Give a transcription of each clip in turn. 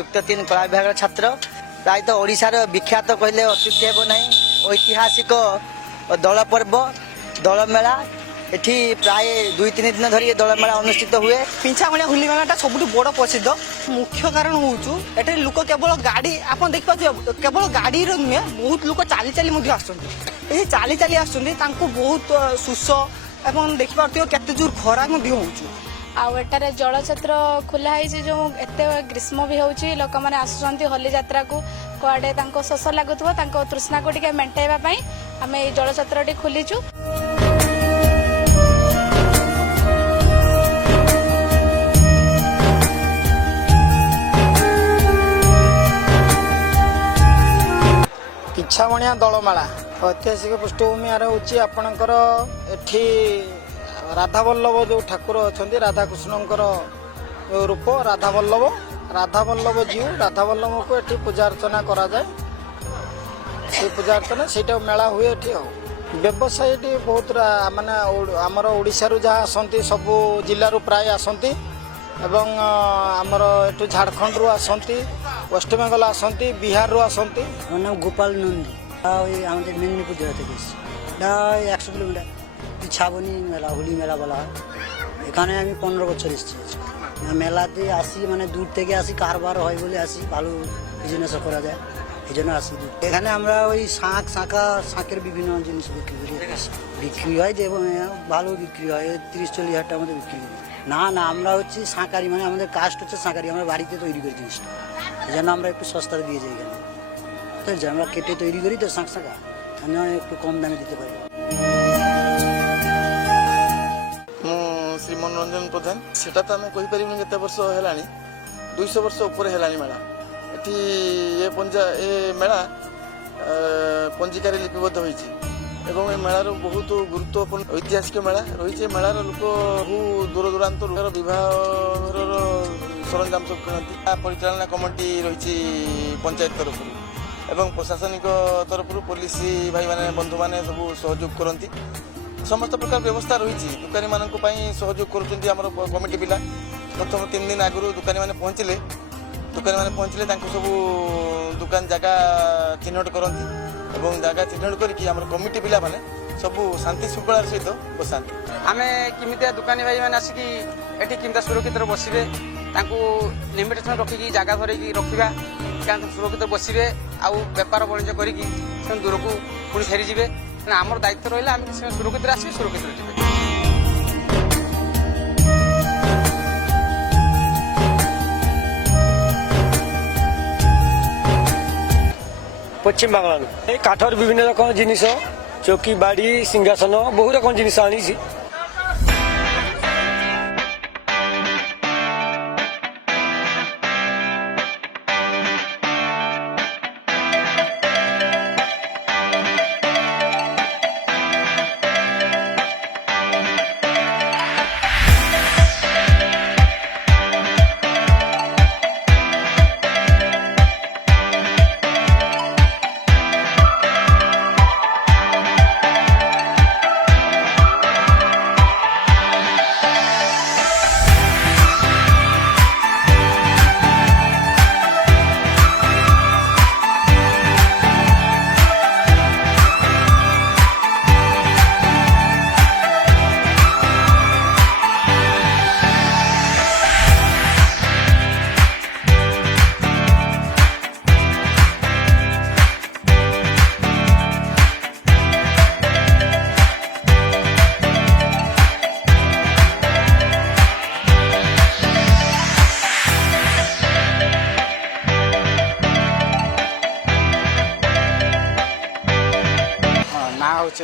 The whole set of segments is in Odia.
ଯୁକ୍ତ 3 କଳା ବିଭାଗର ଛାତ୍ର। ପ୍ରାୟତଃ ଓଡ଼ିଶାର ବିଖ୍ୟାତ କହିଲେ ଅତ୍ୟୁକ୍ତି ହେବ ନାହିଁ ଐତିହାସିକ ଦୋଳ ପର୍ବ ଦୋଳମେଳା। ଏଠି ପ୍ରାୟ 2-3 ଦିନ ଧରି ଦୋଳମେଳା ଅନୁଷ୍ଠିତ ହୁଏ। ପିଞ୍ଛାମଣିଆ ହୋଲି ମେଳାଟା ସବୁଠୁ ବଡ଼ ପ୍ରସିଦ୍ଧ। ମୁଖ୍ୟ କାରଣ ହେଉଛି ଏଠି ଲୋକ କେବଳ ଗାଡ଼ି ଆପଣ ଦେଖିପାରୁଥିବେ କେବଳ ଗାଡ଼ିର ନୁହେଁ ବହୁତ ଲୋକ ଚାଲି ଚାଲି ମଧ୍ୟ ଆସୁଛନ୍ତି। ଏହି ଚାଲି ଚାଲି ଆସୁଛନ୍ତି ତାଙ୍କୁ ବହୁତ ଶୋଷ ଏବଂ ଦେଖିପାରୁଥିବେ କେତେ ଜୋର ଖରା ମଧ୍ୟ ହେଉଛି। ଆଉ ଏଠାରେ ଜଳଛତ୍ର ଖୋଲା ହେଇଛି ଯେଉଁ ଏତେ ଗ୍ରୀଷ୍ମ ବି ହେଉଛି ଲୋକମାନେ ଆସୁଛନ୍ତି ହୋଲି ଯାତ୍ରାକୁ କୁଆଡ଼େ ତାଙ୍କ ଶୋଷ ଲାଗୁଥିବ ତାଙ୍କ ତୃଷ୍ଣାକୁ ଟିକେ ମେଣ୍ଟାଇବା ପାଇଁ ଆମେ ଏଇ ଜଳଛତ୍ରଟି ଖୋଲିଛୁ। ପିଞ୍ଛାମଣିଆ ଦୋଳମେଳା ଐତିହାସିକ ପୃଷ୍ଠଭୂମି ଆର ହେଉଛି ଆପଣଙ୍କର ଏଠି ରାଧାବଲ୍ଲଭ ଯେଉଁ ଠାକୁର ଅଛନ୍ତି ରାଧାକୃଷ୍ଣଙ୍କର ରୂପ ରାଧାବଲ୍ଲଭ ଜୀଉ ରାଧାବଲ୍ଲଭକୁ ଏଠି ପୂଜା ଅର୍ଚ୍ଚନା କରାଯାଏ। ସେଇ ପୂଜା ଅର୍ଚ୍ଚନା ସେଇଟା ମେଳା ହୁଏ ଏଠି। ଆଉ ବ୍ୟବସାୟ ଏଠି ବହୁତ ମାନେ ଆମର ଓଡ଼ିଶାରୁ ଯାହା ଆସନ୍ତି ସବୁ ଜିଲ୍ଲାରୁ ପ୍ରାୟ ଆସନ୍ତି ଏବଂ ଆମର ଏଠୁ ଝାଡ଼ଖଣ୍ଡରୁ ଆସନ୍ତି ওয়েস্টবেঙ্গল আসন্তি বিহারও আসন্তি। আমার নাম গোপাল নন্দী। আমাদের মেদিনীপুর জেলা থেকে এসেছি। এটা 100 কিলোমিটার পিছাবনি মেলা হোলি মেলা বলা হয়। এখানে আমি 15 বছর এসেছি। মেলাতে আসি মানে দূর থেকে আসি কারবার হয় বলে আসি ভালো বিজনেস করা যায় এই জন্য আসি। এখানে আমরা ওই শাঁখের বিভিন্ন জিনিস বিক্রি হয় যে ভালো বিক্রি হয় 30-40 হাজার টাকার মধ্যে বিক্রি হয়। না আমরা হচ্ছে শাঁখারি মানে আমাদের কাস্ট হচ্ছে শাঁখারি আমরা বাড়িতে তৈরি করি জিনিসটা এই জন্য আমরা একটু সস্তায় দিয়ে যাই এখানে বুঝছি আমরা কেটে তৈরি করি তো শাঁখা একটু কম দামে দিতে পারি। শ্রী মনোরঞ্জন প্রধান সেটা তো আমি কইপারিনি কেতে বর্ষ হেলানি 200 বর্ষ উপরে হেলানি মেলা এটি এ মেলা পঞ্জিকারে লিপিবদ্ধ হয়েছে এবং এই মেলার বহুত গুরুত্বপূর্ণ ঐতিহাসিক মেলা রয়েছে। মেলার লোক বহু দূর দূরান্ত বিবাহর সরঞ্জাম সব কিনতি। পরিচালনা কমিটি রয়েছে পঞ্চায়েত তরফর এবং প্রশাসনিক তরফর পুলিশ ভাই মানে বন্ধু মানে সব সহযোগ করতে সমস্ত প্রকার ব্যবস্থা রয়েছে। দোকানী মান সহযোগ করছেন আমার কমিটি পিলা। প্রথম 3 দিন আগুন দোকানী মানে পৌঁছলে তাঁকু সবু দোকান জায়গা চিহ্নট করতে এবং জায়গা চিহ্নট করি আমার কমিটি পিলা মানে সবু শান্তি শৃঙ্খলার সহিত বসাতে। আমি কিমিতিয়া দোকানী ভাই মানে আসিকি এটি কিমিতা সুরক্ষিত বসবে তাঁকু লিমিটেসন রଖିকি জায়গা ধরিকি রখিবা সুরক্ষিত বসবে আউ বেপার বাণিজ্য করিকি সে দূরকু পুଣି ফেরিଯିବେ। আমার দায়িত্ব রইলে আমি সুরক্ষিত আসবে সুরক্ষিত যাবে। পশ্চিম বাংলার এই কাঠর বিভিন্ন রকম জিনিস চৌকি বাড়ি সিংহাসন বহু রকম জিনিস আনিছি।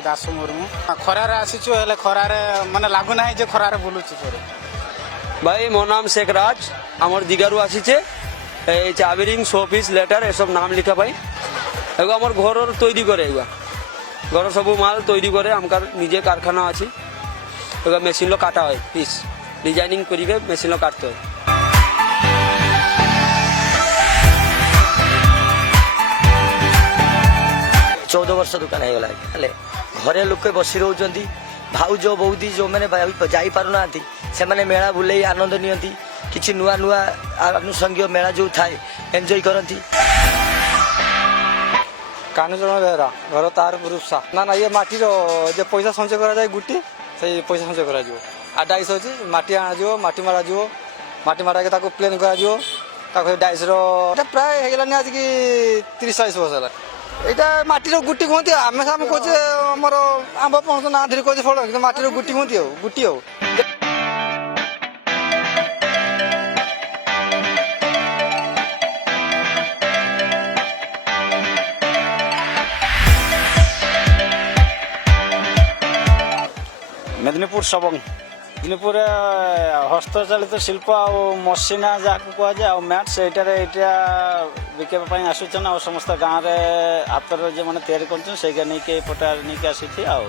ଦାସ ମୁର୍ମୁ ଖରାରେ ଆସିଛୁ ହେଲେ ଖରାରେ ମାନେ ଲାଗୁନା ଯେ ଖରାରେ ବୁଲୁଛୁ ପରେ। ভাই মোর নাম শেখ রাজ আমার দিঘারু আসিছে এই চাবিরিং শোপিস লেটার এসব নাম লিখা পাই এগুলো আমার ঘরর তৈরি করে এগুলো ঘর সবু মাল তৈরি করে আমার নিজে কারখানা আছে এগুলো মেশিনলো কাটা হয় পিস ডিজাইনিং করিকে মেশিনলো কাটতে হয়। 14 ବର୍ଷ ଦୋକାନ ହେଇଗଲା ହେଲେ ଘରେ ଲୋକ ବସି ରହୁଛନ୍ତି ଭାଉଜ ବୌଦି ଯେଉଁମାନେ ଯାଇପାରୁନାହାନ୍ତି ସେମାନେ ମେଳା ବୁଲେଇ ଆନନ୍ଦ ନିଅନ୍ତି। କିଛି ନୂଆ ନୂଆ ଆନୁଷଙ୍ଗିକ ମେଳା ଯେଉଁ ଥାଏ ଏନ୍ଜୟ କରନ୍ତି। କାହ୍ନୁଚରଣ ବେହେରା ଘର ତାର ରୁପ୍ସା। ନା ନା ଇଏ ମାଟିର ଯେ ପଇସା ସଞ୍ଚୟ କରାଯାଏ ଗୁଟି ସେଇ ପଇସା ସଞ୍ଚୟ କରାଯିବ। ଆଉ ଡାଇସ୍ ଅଛି ମାଟି ଅଣାଯିବ ମାଟି ମରାଯିବ ମାଟି ମରାକି ତାକୁ ପ୍ଲେନ୍ କରାଯିବ ତାକୁ ଡାଇସ୍ର ଏଇଟା ପ୍ରାୟ ହେଇଗଲାନି ଆଜିକି 30-40 ବର୍ଷ ହେଲା। ଏଇଟା ମାଟିର ଗୁଟି କୁହନ୍ତି ଆମେ କହୁଛେ ଆମର ଆମ୍ବ ପଣସ ନା ଧରି କହୁଛେ ଫଳ କିନ୍ତୁ ମାଟିର ଗୁଟି କୁହନ୍ତି ଆଉ ଗୁଟି ଆଉ। মেদিনীপুর সবং মেদিনীপুরে হস্তচালিত শিল্প ଆଉ ମସିନା ଯାହାକୁ କୁହାଯାଏ ଆଉ ମ୍ୟାଟ୍ ସେଇଟାରେ ଏଇଟା ବିକିବା ପାଇଁ ଆସୁଛନ୍ ଆଉ ସମସ୍ତ ଗାଁରେ ହାତରେ ଯେଉଁମାନେ ତିଆରି କରୁଛନ୍ତି ସେଇଟା ନେଇକି ଏପଟେ ନେଇକି ଆସୁଛି। ଆଉ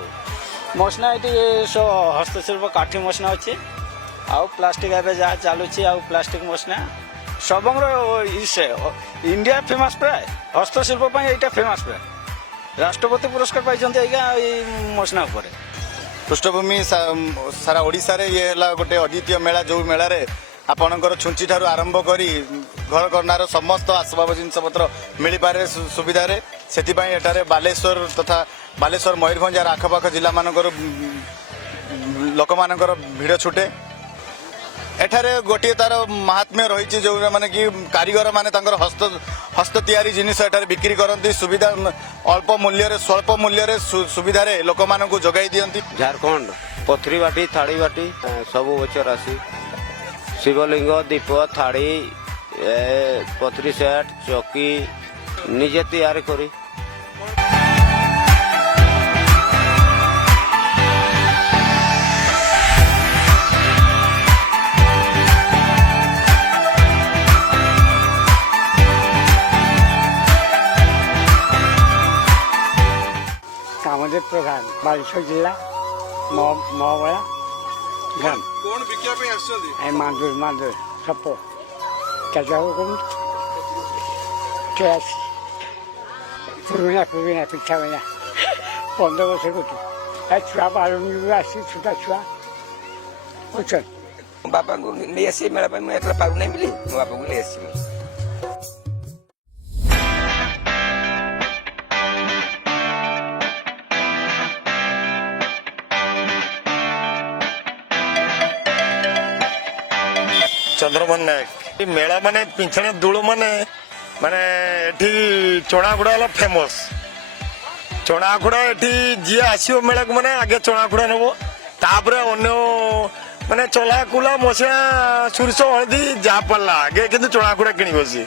ମସିନା ଏଠି ହସ୍ତଶିଳ୍ପ କାଠି ମସିନା ଅଛି ଆଉ ପ୍ଲାଷ୍ଟିକ ଏବେ ଯାହା ଚାଲୁଛି ଆଉ ପ୍ଲାଷ୍ଟିକ ମସିନା ସବଙ୍ଗର ଇଣ୍ଡିଆ ଫେମସ୍ ପ୍ରାୟ ହସ୍ତଶିଳ୍ପ ପାଇଁ ଏଇଟା ଫେମସ୍ ପ୍ରାୟ ରାଷ୍ଟ୍ରପତି ପୁରସ୍କାର ପାଇଛନ୍ତି ଆଜ୍ଞା ଏଇ ମସିନା ଉପରେ। ପୃଷ୍ଠଭୂମି ସାରା ଓଡ଼ିଶାରେ ଇଏ ହେଲା ଗୋଟେ ଅଦ୍ୱିତୀୟ ମେଳା ଯେଉଁ ମେଳାରେ ଆପଣଙ୍କର ଛୁଞ୍ଚି ଠାରୁ ଆରମ୍ଭ କରି ଘର କରଣାର ସମସ୍ତ ଆସବାବ ଜିନିଷପତ୍ର ମିଳିପାରେ ସୁବିଧାରେ। ସେଥିପାଇଁ ଏଠାରେ ବାଲେଶ୍ୱର ତଥା ବାଲେଶ୍ୱର ମୟୂରଭଞ୍ଜ ଆର ଆଖପାଖ ଜିଲ୍ଲାମାନଙ୍କର ଲୋକମାନଙ୍କର ଭିଡ଼ ଛୁଟେ। ଏଠାରେ ଗୋଟିଏ ତାର ମାହାତ୍ମ୍ୟ ରହିଛି ଯେଉଁମାନେ କି କାରିଗର ମାନେ ତାଙ୍କର ହସ୍ତ ତିଆରି ଜିନିଷ ଏଠାରେ ବିକ୍ରି କରନ୍ତି ସୁବିଧା ଅଳ୍ପ ମୂଲ୍ୟରେ ସ୍ୱଳ୍ପ ମୂଲ୍ୟରେ ସୁବିଧାରେ ଲୋକମାନଙ୍କୁ ଯୋଗାଇ ଦିଅନ୍ତି। ଝାରଖଣ୍ଡ ପଥରୀ ବାଟି ଥାଳି ବାଟି ସବୁ ବଛର ଆସି ଶିବଲିଙ୍ଗ ଦୀପ ଥାଳି ପଥରୀ ସେଟ୍ ଚକି ନିଜେ ତିଆରି କରି କାମଦେବ ପ୍ରଧାନ ବାଲେଶ୍ୱର ଜିଲ୍ଲା ମହାବଳା ଗ୍ରାମ। କଣ ବିକିବା ପାଇଁ ଆସୁଛନ୍ତି? ମାନ୍ଦୁର ସପ ଚାଷକୁ କରନ୍ତୁ କେଆସି ପୁରୁଣା ପିଠା ବନା 15 ବର୍ଷ କରୁଛୁ ଛୁଆ ବାଳୁଙ୍ଗି ଆସି ଛୋଟ ଛୁଆ ଅଛନ୍ତି। ବାପାଙ୍କୁ ନେଇ ଆସି ମେଳା ପାଇଁ ମୁଁ ଏକଲା ପାରୁନାହିଁ ବୋଲି ମୋ ବାପାଙ୍କୁ ନେଇ ଆସିବି। ଚନ୍ଦ୍ରମୋହନ ନାୟକ ମେଳା ମାନେ ପିଛଣା ଦୋଳ ମାନେ ଏଠି ଚଣାଗୁଡା ହେଲା ଫେମସ। ଚଣାଗୁଡା ଏଠି ଯିଏ ଆସିବ ମେଳାକୁ ମାନେ ଆଗେ ଚଣାଗୁଡା ନେବ ତାପରେ ଅନ୍ୟ ମାନେ ଚଲା କୁଲା ମସିଣା ସୋରିଷ ହଳଦୀ ଯାହା ପାରିଲା ଆଗେ କିନ୍ତୁ ଚଣାଗୁଡା କିଣିବ ସିଏ।